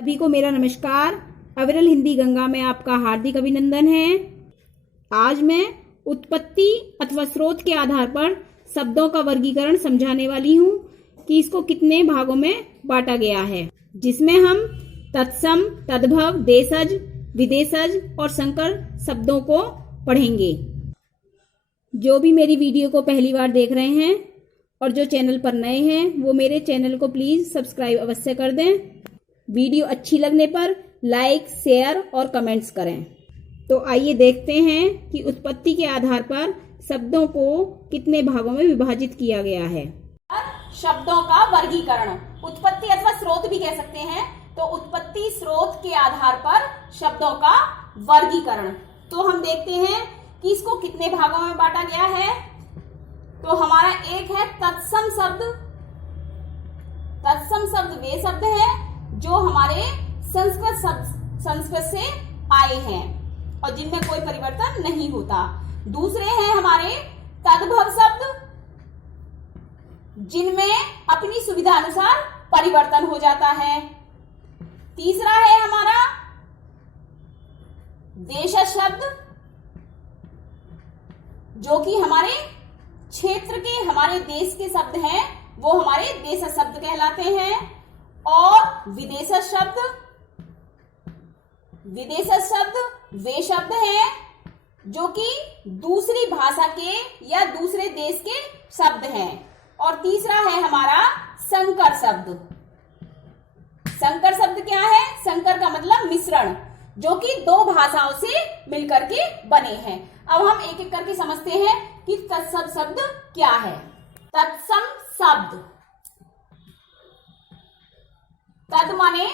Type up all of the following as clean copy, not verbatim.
सभी को मेरा नमस्कार। अविरल हिंदी गंगा में आपका हार्दिक अभिनंदन है। आज मैं उत्पत्ति अथवा स्रोत के आधार पर शब्दों का वर्गीकरण समझाने वाली हूँ कि इसको कितने भागों में बांटा गया है, जिसमें हम तत्सम, तद्भव, देशज, विदेशज और संकर शब्दों को पढ़ेंगे। जो भी मेरी वीडियो को पहली बार देख रहे हैं और जो चैनल पर नए हैं वो मेरे चैनल को प्लीज सब्सक्राइब अवश्य कर दें। वीडियो अच्छी लगने पर लाइक, शेयर और कमेंट्स करें। तो आइए देखते हैं कि उत्पत्ति के आधार पर शब्दों को कितने भागों में विभाजित किया गया है। शब्दों का वर्गीकरण, उत्पत्ति अथवा स्रोत भी कह सकते हैं। तो उत्पत्ति स्रोत के आधार पर शब्दों का वर्गीकरण। तो हम देखते हैं कि इसको कितने भागों में बांटा गया है। तो हमारा एक है तत्सम शब्द। तत्सम शब्द वे शब्द हैं जो हमारे संस्कृत से आए हैं और जिनमें कोई परिवर्तन नहीं होता। दूसरे हैं हमारे तद्भव शब्द, जिनमें अपनी सुविधा अनुसार परिवर्तन हो जाता है। तीसरा है हमारा देशज शब्द, जो कि हमारे क्षेत्र के, हमारे देश के शब्द हैं, वो हमारे देशज शब्द कहलाते हैं। और विदेशज शब्द, विदेशज शब्द वे शब्द हैं जो कि दूसरी भाषा के या दूसरे देश के शब्द हैं। और तीसरा है हमारा संकर शब्द। संकर शब्द क्या है? संकर का मतलब मिश्रण, जो कि दो भाषाओं से मिलकर के बने हैं। अब हम एक एक करके समझते हैं कि तत्सम शब्द क्या है। तत्सम शब्द, तद माने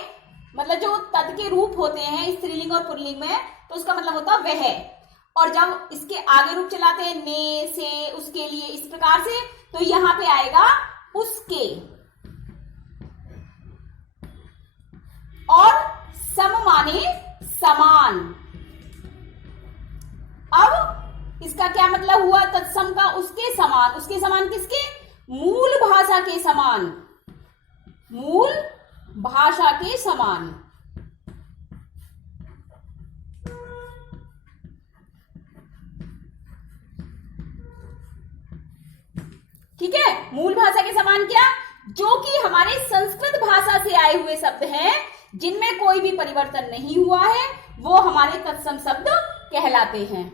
मतलब जो तद के रूप होते हैं स्त्रीलिंग और पुल्लिंग में, तो उसका मतलब होता है वह। और जब इसके आगे रूप चलाते हैं ने, से, उसके लिए, इस प्रकार से, तो यहां पे आएगा उसके। और सम माने समान। अब इसका क्या मतलब हुआ? तत्सम का उसके समान। उसके समान किसके? मूल भाषा के समान। मूल भाषा के समान। ठीक है, मूल भाषा के समान क्या? जो कि हमारे संस्कृत भाषा से आए हुए शब्द हैं, जिनमें कोई भी परिवर्तन नहीं हुआ है, वो हमारे तत्सम शब्द कहलाते हैं।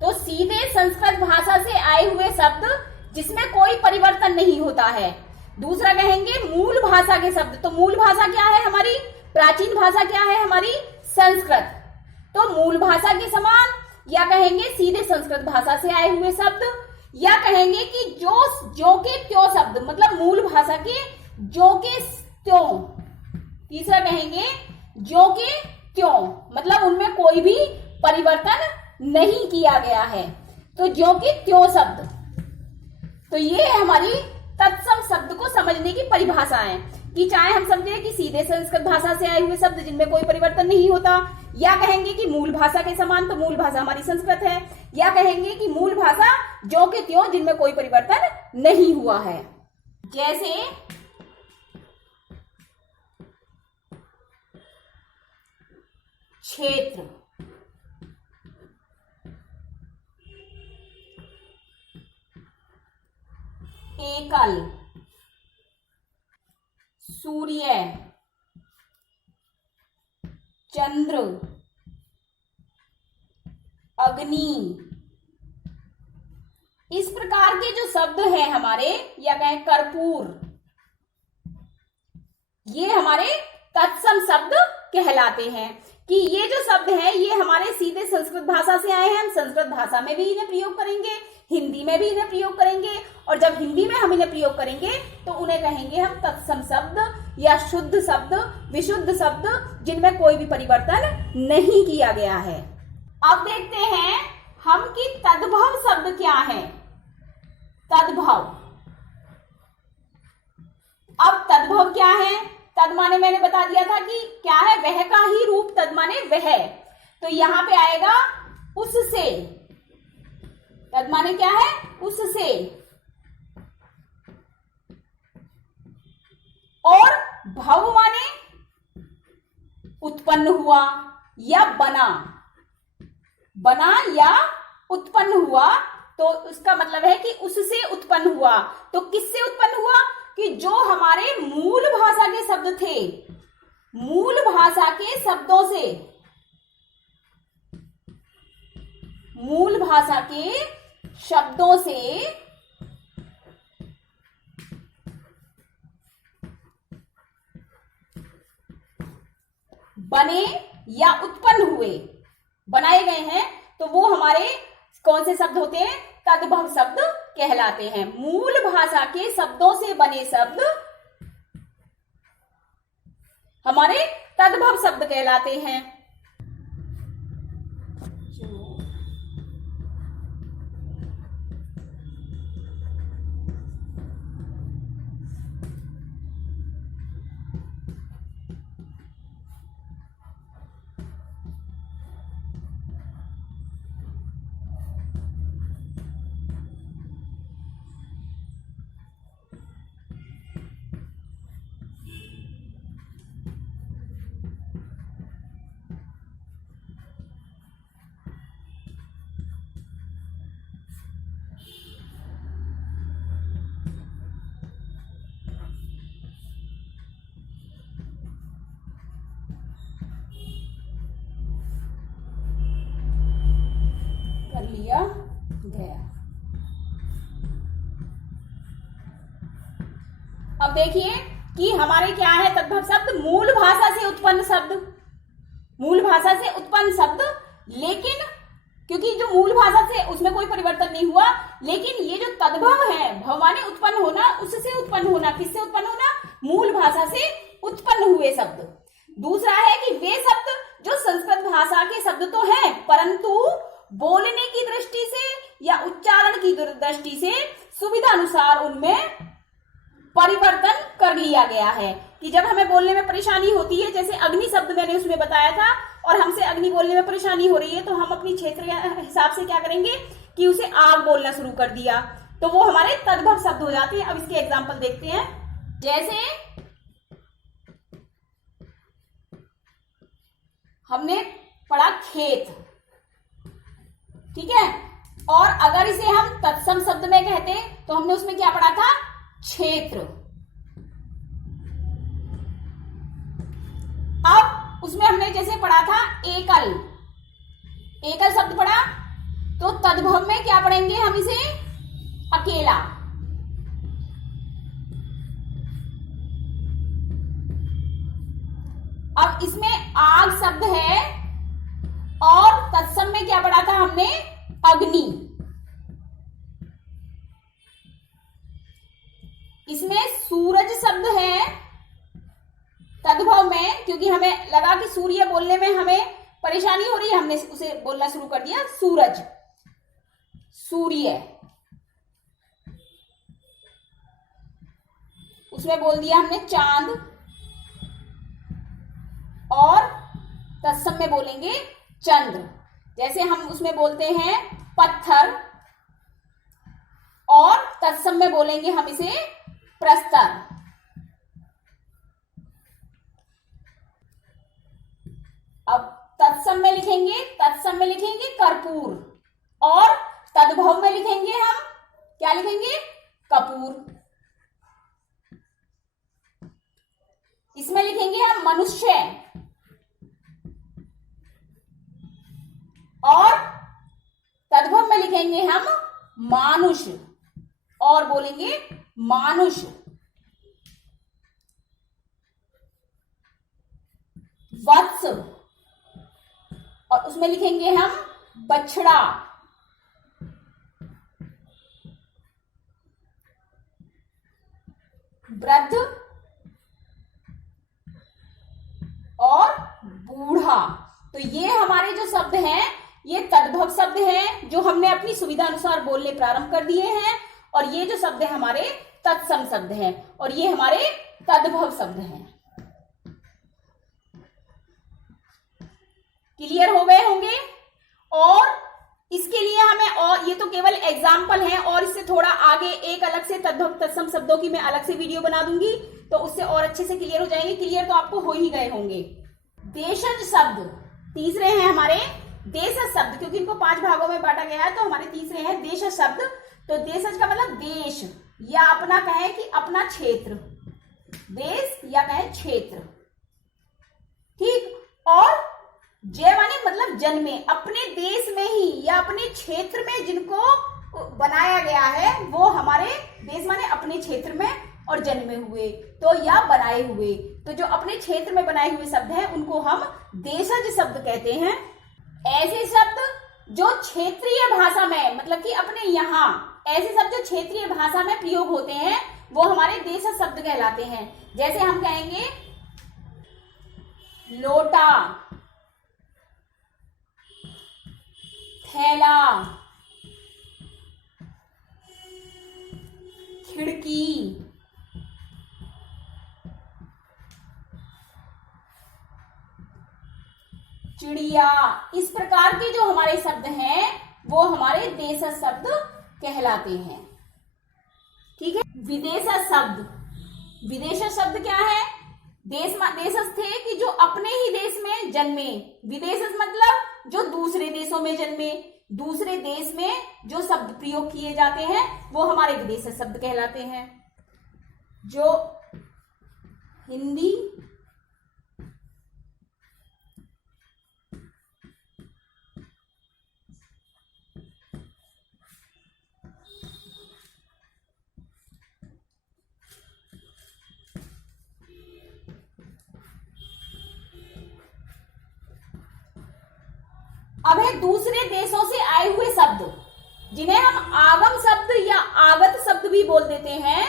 तो सीधे संस्कृत भाषा से आए हुए शब्द जिसमें कोई परिवर्तन नहीं होता है। दूसरा कहेंगे मूल भाषा के शब्द। तो मूल भाषा क्या है हमारी? प्राचीन भाषा क्या है हमारी? संस्कृत। तो मूल भाषा के समान, या कहेंगे सीधे संस्कृत भाषा से आए हुए शब्द, या कहेंगे कि जो के त्यों शब्द, मतलब मूल भाषा के जो के त्यों। तीसरा कहेंगे जो के त्यों, मतलब उनमें कोई भी परिवर्तन नहीं किया गया है, तो जो कि त्यों शब्द। तो ये है हमारी तत्सम शब्द को समझने की परिभाषा है कि चाहे हम समझे कि सीधे संस्कृत भाषा से आए हुए शब्द जिनमें कोई परिवर्तन नहीं होता, या कहेंगे कि मूल भाषा के समान, तो मूल भाषा हमारी संस्कृत है, या कहेंगे कि मूल भाषा जो कि त्यों जिनमें कोई परिवर्तन नहीं हुआ है। जैसे क्षेत्र, एकल, सूर्य, चंद्र, अग्नि, इस प्रकार के जो शब्द हैं हमारे, या कहें कर्पूर, ये हमारे तत्सम शब्द कहलाते हैं। कि ये जो शब्द हैं ये हमारे सीधे संस्कृत भाषा से आए हैं। हम संस्कृत भाषा में भी इन्हें प्रयोग करेंगे, हिंदी में भी इन्हें प्रयोग करेंगे, और जब हिंदी में हम इन्हें प्रयोग करेंगे तो उन्हें कहेंगे हम तत्सम शब्द या शुद्ध शब्द, विशुद्ध शब्द, जिनमें कोई भी परिवर्तन नहीं किया गया है। अब देखते हैं हम कि तद्भव शब्द क्या है। तद्भव, अब तद्भव क्या है? तद माने मैंने बता दिया था कि क्या है, वह का ही रूप। तद माने वह, तो यहां पे आएगा उससे। तद माने क्या है? उससे। और भव माने उत्पन्न हुआ या बना, बना या उत्पन्न हुआ। तो उसका मतलब है कि उससे उत्पन्न हुआ। तो किससे उत्पन्न हुआ? कि जो हमारे मूल भाषा के शब्द थे, मूल भाषा के शब्दों से, मूल भाषा के शब्दों से बने या उत्पन्न हुए, बनाए गए हैं। तो वो हमारे कौन से शब्द होते हैं? तद्भव शब्द कहलाते हैं। मूल भाषा के शब्दों से बने शब्द हमारे तद्भव शब्द कहलाते हैं। कर लिया गया। अब देखिए कि हमारे क्या है तद्भव शब्द? मूल भाषा से उत्पन्न शब्द, मूल भाषा से उत्पन्न शब्द। लेकिन क्योंकि जो मूल भाषा से उसमें कोई परिवर्तन नहीं हुआ, लेकिन ये जो तद्भव है, भव माने उत्पन्न होना, उससे उत्पन्न होना। किससे उत्पन्न होना? मूल भाषा से उत्पन्न हुए शब्द। दूसरा है कि वे शब्द जो संस्कृत भाषा के शब्द तो हैं, परंतु बोलने की दृष्टि से या उच्चारण की दृष्टि से सुविधा अनुसार उनमें परिवर्तन कर लिया गया है। कि जब हमें बोलने में परेशानी होती है, जैसे अग्नि शब्द मैंने उसमें बताया था, और हमसे अग्नि बोलने में परेशानी हो रही है, तो हम अपनी क्षेत्र के हिसाब से क्या करेंगे कि उसे आग बोलना शुरू कर दिया, तो वो हमारे तद्भव शब्द हो जाते हैं। अब इसके एग्जाम्पल देखते हैं। जैसे हमने पढ़ा खेत, ठीक है, और अगर इसे हम तत्सम शब्द में कहते तो हमने उसमें क्या पढ़ा था? क्षेत्र। अब उसमें हमने जैसे पढ़ा था एकल, एकल शब्द पढ़ा, तो तद्भव में क्या पढ़ेंगे हम इसे? अकेला। अब इसमें आग शब्द है, और तत्सम में क्या पढ़ा था हमने? अग्नि। इसमें सूरज शब्द है तद्भव में, क्योंकि हमें लगा कि सूर्य बोलने में हमें परेशानी हो रही है, हमने उसे बोलना शुरू कर दिया सूरज, सूर्य। उसमें बोल दिया हमने चांद, और तत्सम में बोलेंगे चंद्र। जैसे हम उसमें बोलते हैं पत्थर, और तत्सम में बोलेंगे हम इसे प्रस्तर। अब तत्सम में लिखेंगे, तत्सम में लिखेंगे कर्पूर, और तद्भव में लिखेंगे हम क्या लिखेंगे? कपूर। इसमें लिखेंगे हम मनुष्य, और तद्भव में लिखेंगे हम मानुष, और बोलेंगे मानुष। वत्स, और उसमें लिखेंगे हम बछड़ा। वृद्ध और बूढ़ा। तो ये हमारे जो शब्द हैं ये तद्भव शब्द हैं, जो हमने अपनी सुविधा अनुसार बोलने प्रारंभ कर दिए हैं। और ये जो शब्द है हमारे तत्सम शब्द हैं, और ये हमारे तद्भव शब्द हैं। क्लियर हो गए होंगे। और इसके लिए हमें, और ये तो केवल एग्जाम्पल है, और इससे थोड़ा आगे एक अलग से तद्भव तत्सम शब्दों की मैं अलग से वीडियो बना दूंगी, तो उससे और अच्छे से क्लियर हो जाएंगे। क्लियर तो आपको हो ही गए होंगे। देशज शब्द तीसरे हैं हमारे, देशज शब्द, क्योंकि इनको 5 भागों में बांटा गया है, तो हमारे तीसरे हैं देशज शब्द। तो देशज का मतलब देश, या अपना कहें कि अपना क्षेत्र, देश या कहें क्षेत्र, ठीक। और जय माने मतलब जन्मे, अपने देश में ही या अपने क्षेत्र में जिनको बनाया गया है, वो हमारे देश माने अपने क्षेत्र में, और जन्मे हुए तो या बनाए हुए, तो जो अपने क्षेत्र में बनाए हुए शब्द हैं उनको हम देशज शब्द कहते हैं। ऐसे शब्द जो क्षेत्रीय भाषा में, मतलब कि अपने यहाँ, ऐसे शब्द जो क्षेत्रीय भाषा में प्रयोग होते हैं वो हमारे देशज शब्द कहलाते हैं। जैसे हम कहेंगे लोटा, थैला, खिड़की, चिड़िया, इस प्रकार के जो हमारे शब्द हैं वो हमारे देशज शब्द कहलाते हैं, ठीक है। विदेशज शब्द, विदेशज शब्द क्या है? देशज थे कि जो अपने ही देश में जन्मे, विदेशज मतलब जो दूसरे देशों में जन्मे, दूसरे देश में जो शब्द प्रयोग किए जाते हैं वो हमारे विदेशज शब्द कहलाते हैं। जो हिंदी, अब है दूसरे देशों से आए हुए शब्द, जिन्हें हम आगम शब्द या आगत शब्द भी बोल देते हैं,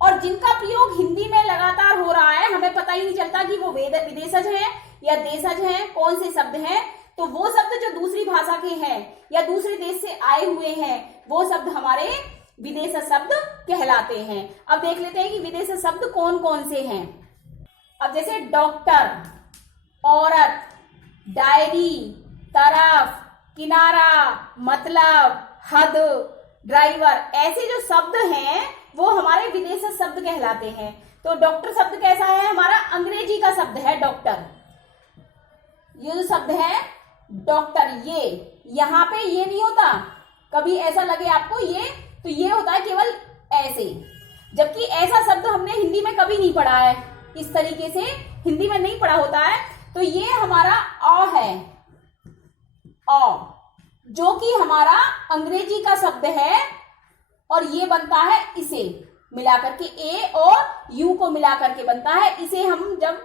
और जिनका प्रयोग हिंदी में लगातार हो रहा है, हमें पता ही नहीं चलता कि वो विदेशज हैं या देशज हैं, कौन से शब्द हैं। तो वो शब्द जो दूसरी भाषा के हैं या दूसरे देश से आए हुए हैं, वो शब्द हमारे विदेशज शब्द कहलाते हैं। अब देख लेते हैं कि विदेशज शब्द कौन कौन से हैं। अब जैसे डॉक्टर, औरत, डायरी, तरफ, किनारा, मतलब, हद, ड्राइवर, ऐसे जो शब्द हैं वो हमारे विदेशज शब्द कहलाते हैं। तो डॉक्टर शब्द कैसा है? हमारा अंग्रेजी का शब्द है डॉक्टर। ये जो शब्द है डॉक्टर, ये यहाँ पे ये नहीं होता, कभी ऐसा लगे आपको ये, तो ये होता है केवल ऐसे, जबकि ऐसा शब्द हमने हिंदी में कभी नहीं पढ़ा है, इस तरीके से हिंदी में नहीं पढ़ा होता है। तो ये हमारा अ है, अ, जो कि हमारा अंग्रेजी का शब्द है, और ये बनता है इसे मिलाकर के, ए और यू को मिलाकर के बनता है। इसे हम जब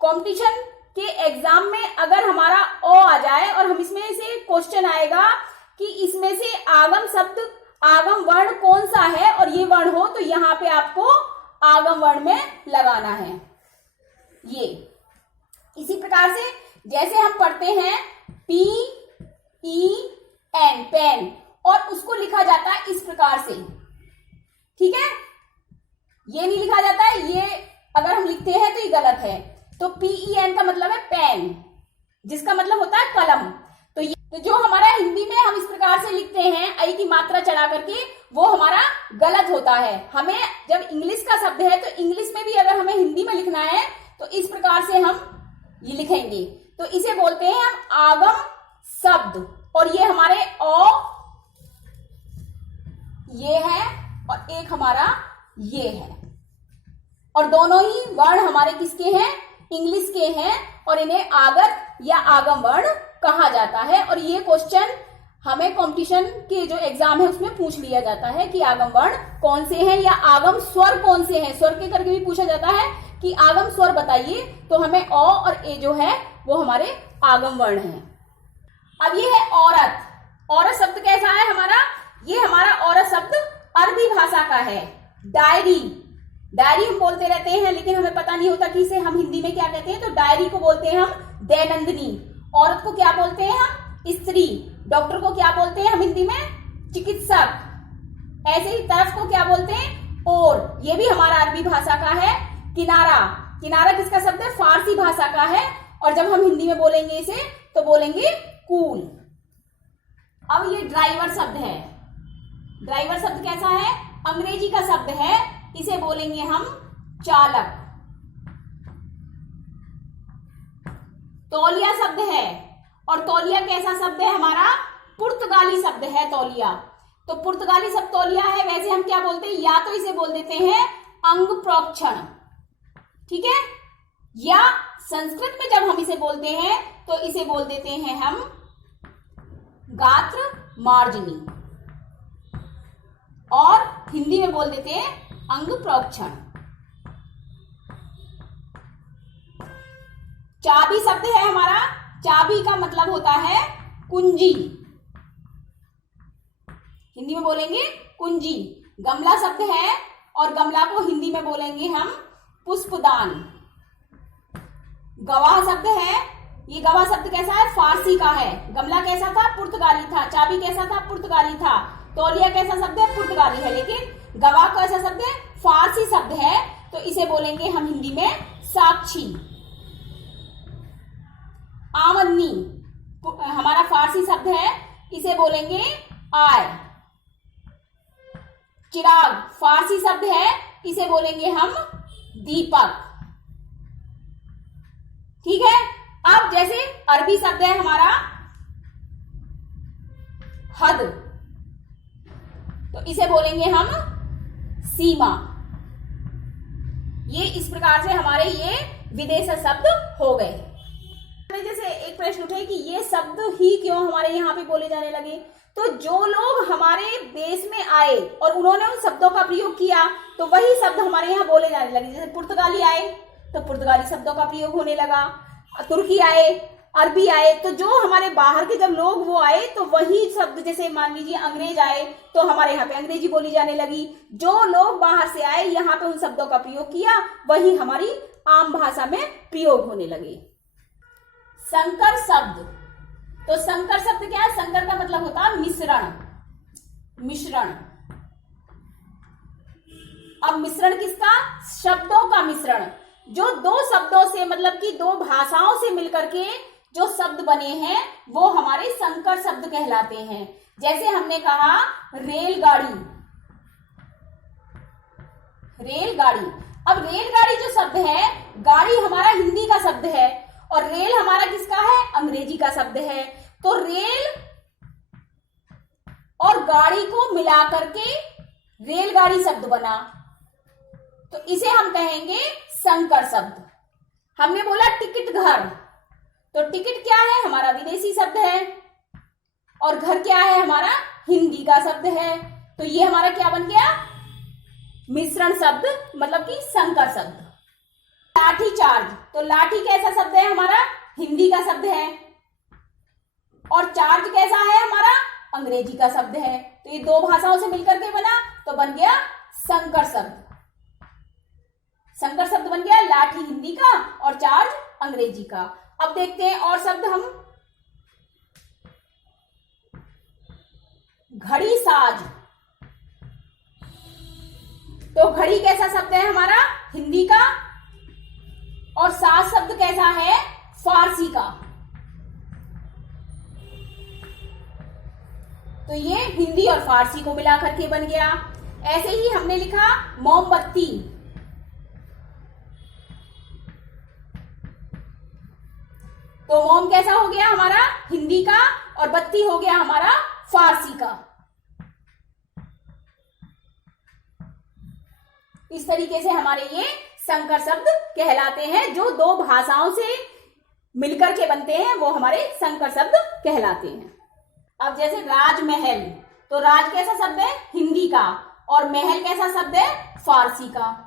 कंपटीशन के एग्जाम में अगर हमारा ओ आ जाए और हम इसमें से क्वेश्चन आएगा कि इसमें से आगम शब्द, आगम वर्ण कौन सा है, और ये वर्ण हो, तो यहाँ पे आपको आगम वर्ण में लगाना है। ये इसी प्रकार से जैसे हम पढ़ते हैं PEN, पेन, और उसको लिखा जाता है इस प्रकार से, ठीक है। ये नहीं लिखा जाता है, ये अगर हम लिखते हैं तो ये गलत है। तो PEN का मतलब है पेन, जिसका मतलब होता है कलम। तो जो हमारा हिंदी में हम इस प्रकार से लिखते हैं आई की मात्रा चढ़ा करके, वो हमारा गलत होता है। हमें जब इंग्लिश का शब्द है तो इंग्लिश में भी अगर हमें हिंदी में लिखना है तो इस प्रकार से हम ये लिखेंगे, तो इसे बोलते हैं हम आगम शब्द। और ये हमारे ओ ये है और एक हमारा ये है, और दोनों ही वर्ण हमारे किसके हैं? इंग्लिश के हैं, और इन्हें आगत या आगम वर्ण कहा जाता है। और ये क्वेश्चन हमें कंपटीशन के जो एग्जाम है उसमें पूछ लिया जाता है कि आगम वर्ण कौन से हैं या आगम स्वर कौन से हैं। स्वर के करके भी पूछा जाता है कि आगम स्वर बताइए, तो हमें अ और ए जो है वो हमारे आगम वर्ण हैं। अब ये है औरत। औरत शब्द कैसा है हमारा? ये हमारा औरत शब्द अरबी भाषा का है। डायरी, डायरी हम बोलते रहते हैं, लेकिन हमें पता नहीं होता कि इसे हम हिंदी में क्या कहते हैं। तो डायरी को बोलते हैं हम दैनंदिनी। औरत को क्या बोलते हैं हम? स्त्री। डॉक्टर को क्या बोलते हैं हम हिंदी में? चिकित्सक। ऐसे ही तरफ को क्या बोलते हैं? और। ये भी हमारा अरबी भाषा का है। किनारा, किनारा किसका शब्द है? फारसी भाषा का है। और जब हम हिंदी में बोलेंगे इसे तो बोलेंगे कूल। अब ये ड्राइवर शब्द है। ड्राइवर शब्द कैसा है? अंग्रेजी का शब्द है, इसे बोलेंगे हम चालक। तौलिया शब्द है, और तौलिया कैसा शब्द है? हमारा पुर्तगाली शब्द है तौलिया। तो पुर्तगाली शब्द तौलिया है, वैसे हम क्या बोलते हैं? या तो इसे बोल देते हैं अंग प्रोक्षण, ठीक है, या संस्कृत में जब हम इसे बोलते हैं तो इसे बोल देते हैं हम गात्र मार्जनी, और हिंदी में बोल देते हैं अंग प्रोक्षण। चाबी शब्द है हमारा। चाबी का मतलब होता है कुंजी, हिंदी में बोलेंगे कुंजी। गमला शब्द है, और गमला को हिंदी में बोलेंगे हम पुष्पदान। गवाह शब्द है। ये गवाह शब्द कैसा है? फारसी का है। गमला कैसा था? पुर्तगाली था। चाबी कैसा था? पुर्तगाली था। तौलिया कैसा शब्द है? पुर्तगाली है। लेकिन गवाह कैसा शब्द है? फारसी शब्द है, तो इसे बोलेंगे हम हिंदी में साक्षी। आमदनी हमारा फारसी शब्द है, इसे बोलेंगे आय। चिराग फारसी शब्द है, इसे बोलेंगे हम दीपक, ठीक है। अब जैसे अरबी शब्द है हमारा हद, तो इसे बोलेंगे हम सीमा। ये इस प्रकार से हमारे ये विदेशी शब्द हो गए। जैसे एक प्रश्न उठे कि ये शब्द ही क्यों हमारे यहाँ पे बोले जाने लगे, तो जो लोग हमारे देश में आए और उन्होंने उन शब्दों का प्रयोग किया, तो वही शब्द हमारे यहाँ बोले जाने लगे। जैसे पुर्तगाली आए तो पुर्तगाली शब्दों का प्रयोग होने लगा, तुर्की आए, अरबी आए, तो जो हमारे बाहर के जब लोग वो आए तो वही शब्द, जैसे मान लीजिए अंग्रेज आए तो हमारे यहाँ पे अंग्रेजी बोली जाने लगी। जो लोग बाहर से आए यहाँ पे उन शब्दों का प्रयोग किया, वही हमारी आम भाषा में प्रयोग होने लगे। संकर शब्द, तो संकर शब्द क्या है? संकर का मतलब होता है मिश्रण। मिश्रण, अब मिश्रण किसका? शब्दों का मिश्रण। जो दो शब्दों से, मतलब कि दो भाषाओं से मिलकर के जो शब्द बने हैं, वो हमारे संकर शब्द कहलाते हैं। जैसे हमने कहा रेलगाड़ी, रेलगाड़ी। अब रेलगाड़ी जो शब्द है, गाड़ी हमारा हिंदी का शब्द है, और रेल हमारा किसका है? अंग्रेजी का शब्द है। तो रेल और गाड़ी को मिला करके रेलगाड़ी शब्द बना, तो इसे हम कहेंगे संकर शब्द। हमने बोला टिकट घर, तो टिकट क्या है? हमारा विदेशी शब्द है, और घर क्या है? हमारा हिंदी का शब्द है। तो ये हमारा क्या बन गया? मिश्रण शब्द, मतलब कि संकर शब्द। लाठी चार्ज, तो लाठी कैसा शब्द है? हमारा हिंदी का शब्द है, और चार्ज कैसा है? हमारा अंग्रेजी का शब्द है। तो ये दो भाषाओं से मिलकर के बना, तो बन गया संकर शब्द। संकर शब्द बन गया लाठी हिंदी का और चार्ज अंग्रेजी का। अब देखते हैं और शब्द हम। घड़ी साज, तो घड़ी कैसा शब्द है? हमारा हिंदी का, और साज शब्द कैसा है? फारसी का। तो ये हिंदी और फारसी को मिलाकर के बन गया। ऐसे ही हमने लिखा मोमबत्ती, तो मोम कैसा हो गया? हमारा हिंदी का, और बत्ती हो गया हमारा फारसी का। इस तरीके से हमारे ये संकर शब्द कहलाते हैं। जो दो भाषाओं से मिलकर के बनते हैं, वो हमारे संकर शब्द कहलाते हैं। अब जैसे राजमहल, तो राज कैसा शब्द है? हिंदी का, और महल कैसा शब्द है? फारसी का।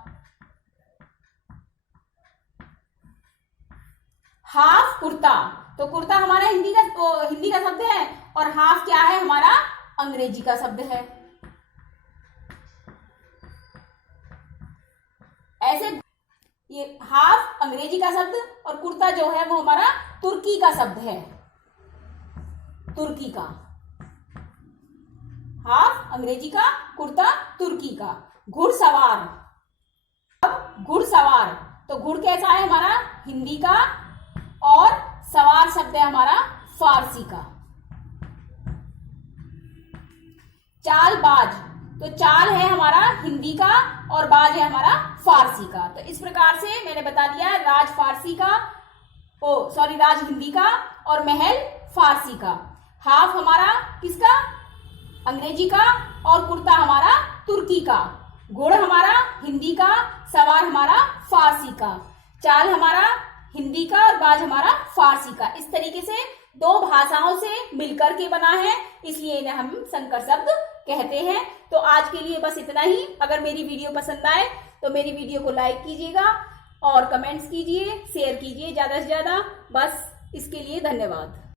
हाफ कुर्ता, तो कुर्ता हमारा हिंदी का शब्द है, और हाफ क्या है? हमारा अंग्रेजी का शब्द है। ऐसे ये हाफ अंग्रेजी का शब्द, और कुर्ता जो है वो हमारा तुर्की का शब्द है। तुर्की का, हाफ अंग्रेजी का, कुर्ता तुर्की का। घुड़सवार, अब घुड़सवार, तो घुड़ कैसा है? हमारा हिंदी का, और सवार शब्द है हमारा फारसी का। चालबाज, तो चाल है हमारा हिंदी का और बाज है हमारा फारसी का। तो इस प्रकार से मैंने बता दिया राज फारसी का, राज हिंदी का और महल फारसी का। हाफ हमारा किसका? अंग्रेजी का, और कुर्ता हमारा तुर्की का। घोड़ हमारा हिंदी का, सवार हमारा फारसी का। चाल हमारा हिंदी का और बाज हमारा फारसी का। इस तरीके से दो भाषाओं से मिलकर के बना है, इसलिए इन्हें हम संकर शब्द कहते हैं। तो आज के लिए बस इतना ही। अगर मेरी वीडियो पसंद आए तो मेरी वीडियो को लाइक कीजिएगा और कमेंट्स कीजिए, शेयर कीजिए ज्यादा से ज्यादा। बस इसके लिए धन्यवाद।